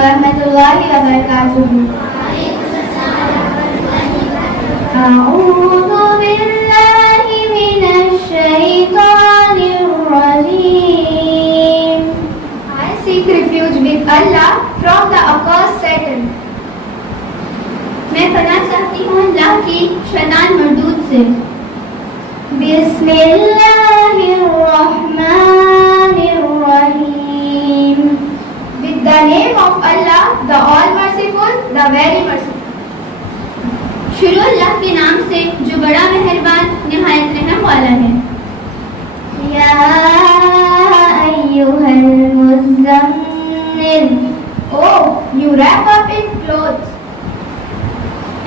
ورحمۃ اللہ وبرکاتہ۔ اعوذ باللہ من الشیطان الرجیم۔ I seek refuge with Allah from the accursed Satan۔ میں پناہ چاہتی ہوں اللہ کی شیطان مردود سے۔ بسم اللہ الرحمن الرحیم۔ With the name of Allah, the All Merciful, the Very Merciful۔ شروع اللہ کے نام سے جو بڑا مہربان نہایت رحم والا ہے۔ یا ایھا المزمل۔ Oh, you wrap up in clothes۔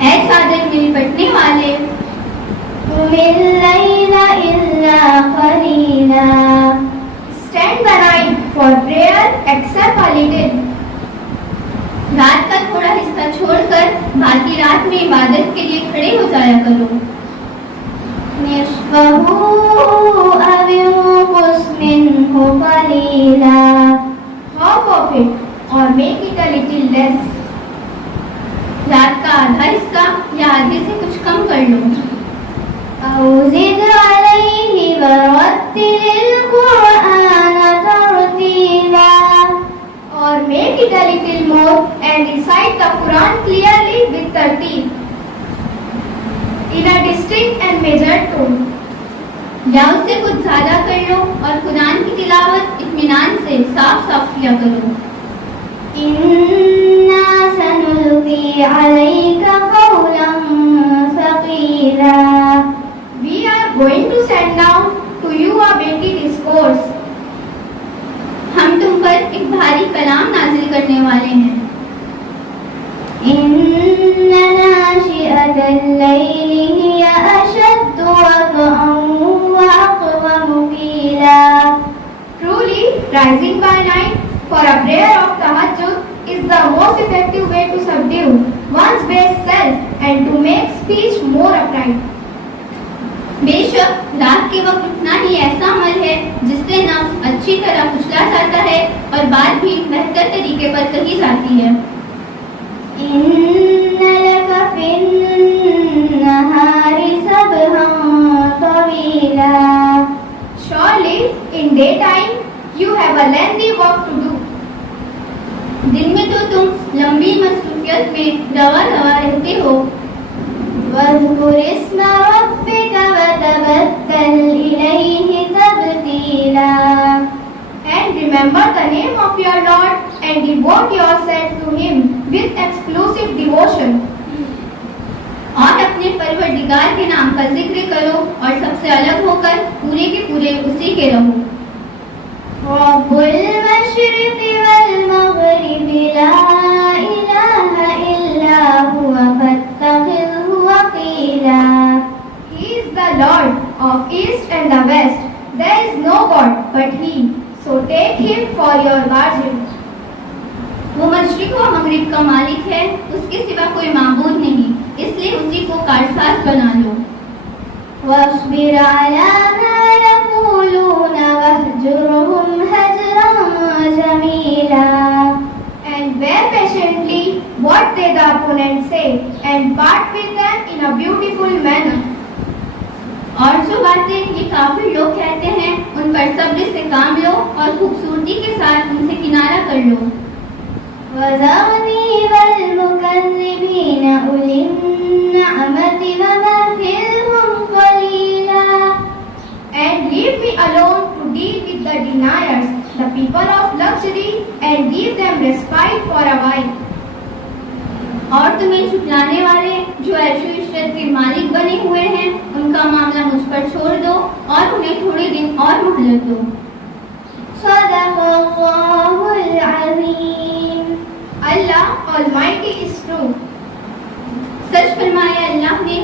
اے چادر میں لپٹنے والے۔ قم اللیل الا قلیلا۔ Stand the night for prayer except a little۔ رات کا تھوڑا حصہ چھوڑ کر باقی رات میں عبادت کے لیے کھڑے ہو جایا کرو۔ نصفہ او انقص منہ قلیلا۔ Half of it or make it a little less۔ رات کا آدھا حصہ یا آدھے سے کچھ کم کر لو۔ او زد علیہ ورتل القرآن ترتیلا۔ Or make it a little more and recite the Quran clearly with tarteel in a distinct and measured tone۔ یا اس سے کچھ زیادہ کر لو اور قرآن کی تلاوت اطمینان سے صاف صاف کیا کرو۔ اِنَّا سَنُلْقِي عَلَيْكَ قَوْلًا ثَقِيلًا۔ We are going to send down to you a weighty discourse۔ ہم تم پر ایک بھاری کلام نازل کرنے والے ہیں۔ ان ناشئۃ اللیل ہی اشد وطئا واقوم قیلا۔ Truly, rising by night for a prayer of tahajjud is the most effective way to subdue one's base self and to make speech more upright۔ بے شک رات کے وقت اٹھنا ہی ایسا عمل ہے جس سے نفس اچھی طرح کچلا جاتا ہے اور بات بھی بہتر طریقے پر کہی جاتی ہے۔ ان لک فی النہار سبحا طویلا۔ Surely in daytime you have a lengthy work to do۔ دن میں تو تم لمبی مصروفیت میں روا رہتے ہو۔ واذکر اسم ربک وتبتل الیہ تبتیلا۔ And remember the name of your Lord and devote yourself to Him with exclusive devotion۔ اور اپنے پروردگار کے نام کا ذکر کرو اور سب سے الگ ہو کر پورے کے پورے اسی کے رہو۔ رب المشرق والمغرب لا الہ الا هو فاتخذہ وکیلا۔ He is the Lord of East and the West. There is no God but He. So take Him for your guardian۔ وہ مشرق و مغرب کا مالک ہے، اس کے سوا کوئی معبود نہیں، اس لیے اسی کو کارساز بنا لو۔ واصبر علی ما یقولون واہجرہم ہجرا Jamila. And bear patiently what they the opponents say and part with them in a beautiful manner۔ اور جو باتیں یہ کافر لوگ کہتے ہیں ان پر صبر سے کام لو اور خوبصورتی کے ساتھ ان سے کنارہ کر لو۔ وَذَرْنِي وَالْمُكَذِّبِينَ أُولِي النَّعْمَةِ وَمَهِّلْهُمْ قَلِيلًا۔ And leave me alone to deal with the deniers, the people of luxury, and give them respite for a while۔ اور تمہیں جھٹلانے والے جو عیش و عشرت کے مالک بنے ہوئے ہیں ان کا معاملہ مجھ پر چھوڑ دو اور انہیں تھوڑے دن اور مہلت دو۔ صدق اللہ العظیم۔ اللہ Almighty is true۔ سچ فرمایا اللہ نے